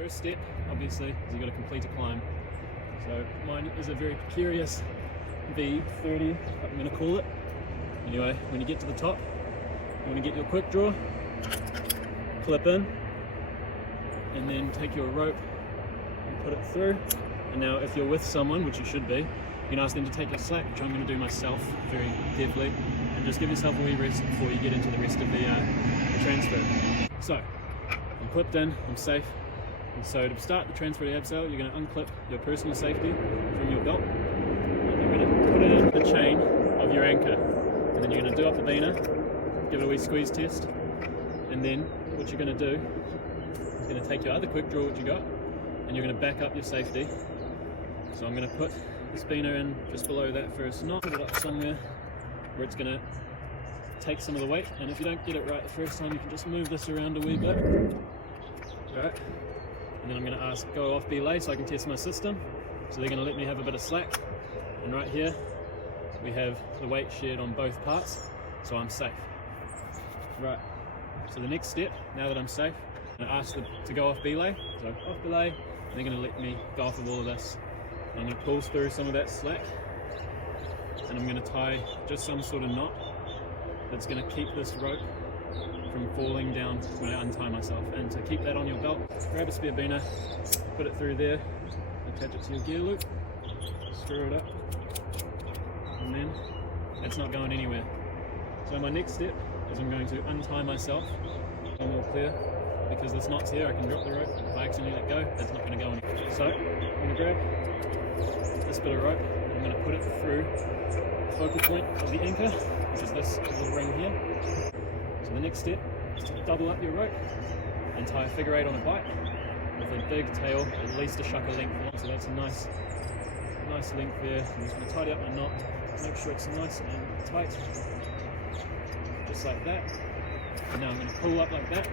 first step, obviously, is you've got to complete a climb. So mine is a very precarious V30, I'm going to call it. Anyway, when you get to the top, you want to get your quick draw, clip in, and then take your rope and put it through. And now if you're with someone, which you should be, you can ask them to take your slack, which I'm going to do myself very carefully, and just give yourself a wee rest before you get into the rest of the transfer. So, I'm clipped in, I'm safe. And so to start the transfer to abseil, you're going to unclip your personal safety from your belt, and you're going to put it into the chain of your anchor. And then you're going to do up the beaner, give it a wee squeeze test, and then what you're going to do is going to take your other quick draw which you got, and you're going to back up your safety. So I'm going to put this beaner in just below that first knot, put it up somewhere where it's going to take some of the weight, and if you don't get it right the first time, you can just move this around a wee bit. Right, and then I'm going to ask go off belay so I can test my system. So they're going to let me have a bit of slack, and right here we have the weight shared on both parts, so I'm safe. Right, so the next step, now that I'm safe, I'm going to ask them to go off belay, so off belay, and they're going to let me go off of all of this. I'm going to pull through some of that slack, and I'm going to tie just some sort of knot that's going to keep this rope from falling down when I untie myself. And to keep that on your belt, grab a spare beaner, put it through there, attach it to your gear loop, screw it up, and then it's not going anywhere. So my next step is I'm going to untie myself. I'm all clear, because this knot's here, I can drop the rope. If I accidentally let go, it's not going to go anywhere. So I'm going to grab this bit of rope, and I'm going to put it through the focal point of the anchor, which is this little ring here. So the next step is to double up your rope and tie a figure 8 on a bite with a big tail, at least a shucker length long. So that's a nice length there. I'm just going to tidy up my knot, make sure it's nice and tight, just like that. And now I'm going to pull up like that,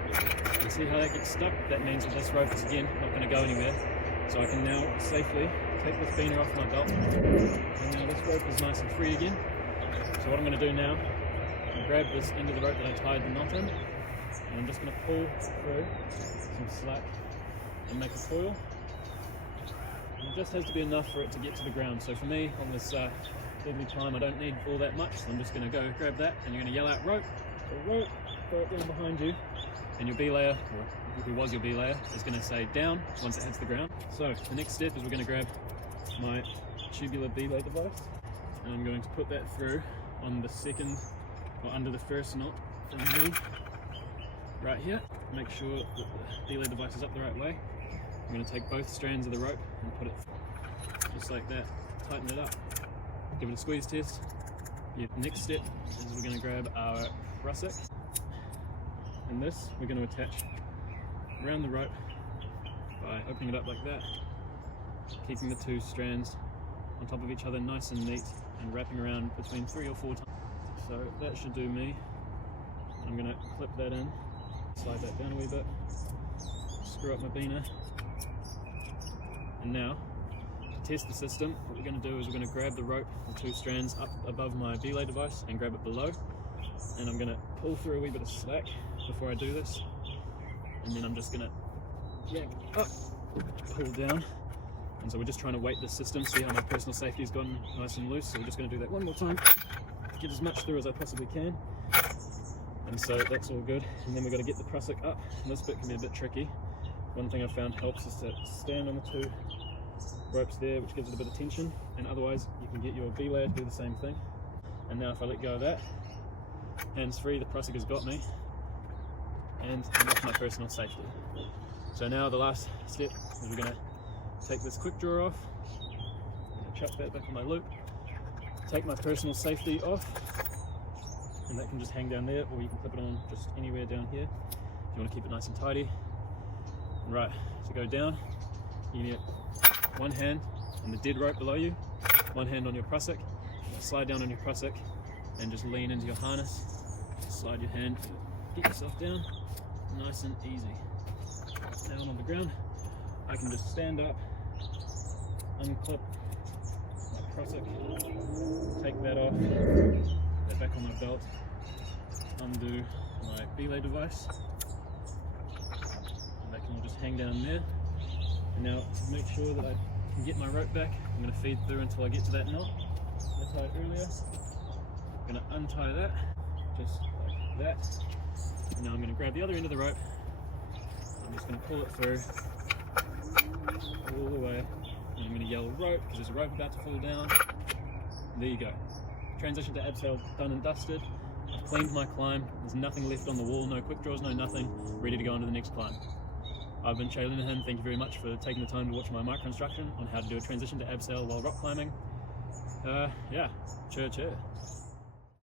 and see how that gets stuck. That means that this rope is again not going to go anywhere. So I can now safely take this beaner off my belt, and now this rope is nice and free again. So what I'm going to do now, I'm going to grab this end of the rope that I tied the knot in, and I'm just going to pull through some slack and make a coil. And it just has to be enough for it to get to the ground. So for me, on this deadly climb, I don't need all that much, so I'm just going to go grab that, and you're going to yell out rope, rope, throw it down behind you, and your belayer, or who was your belayer, is going to say down once it hits the ground. So the next step is we're going to grab my tubular belay device, and I'm going to put that through on the second, or under the first knot from me, right here. Make sure that the belay device is up the right way. I'm going to take both strands of the rope and put it just like that, tighten it up, give it a squeeze test. The next step is we're going to grab our russock, and this we're going to attach around the rope by opening it up like that, keeping the two strands on top of each other nice and neat, and wrapping around between 3 or 4 times. So that should do me. I'm going to clip that in, slide that down a wee bit, screw up my beaner, and now to test the system, what we're going to do is we're going to grab the rope, the 2 strands up above my belay device, and grab it below, and I'm going to pull through a wee bit of slack before I do this, and then I'm just going to yank up, pull down. And so we're just trying to weight this system, see how my personal safety has gotten nice and loose. So we're just going to do that one more time, get as much through as I possibly can. And so that's all good. And then we've got to get the prusik up, and this bit can be a bit tricky. One thing I've found helps is to stand on the 2 ropes there, which gives it a bit of tension, and otherwise you can get your belayer to do the same thing. And now if I let go of that, hands free, the prusik has got me, and I'm off my personal safety. So now the last step is we're going to take this quick draw off, chuck that back on my loop, take my personal safety off, and that can just hang down there, or you can clip it on just anywhere down here if you want to keep it nice and tidy. Right, so go down, you get one hand on the dead rope below you, one hand on your prusik, slide down on your prusik and just lean into your harness, slide your hand, get yourself down, nice and easy. Down on the ground, I can just stand up, unclip my prusik, take that off, that back on my belt, undo my belay device, and that can all just hang down there. And now to make sure that I can get my rope back, I'm going to feed through until I get to that knot I tied earlier. I'm going to untie that, just like that. And now I'm going to grab the other end of the rope. I'm just going to pull it through all the way. And I'm going to yell rope because there's a rope about to fall down. And there you go. Transition to abseil done and dusted. I've cleaned my climb. There's nothing left on the wall, no quick draws, no nothing. Ready to go on to the next climb. I've been Shay Linehan. Thank you very much for taking the time to watch my micro instruction on how to do a transition to abseil while rock climbing. Yeah, cheer.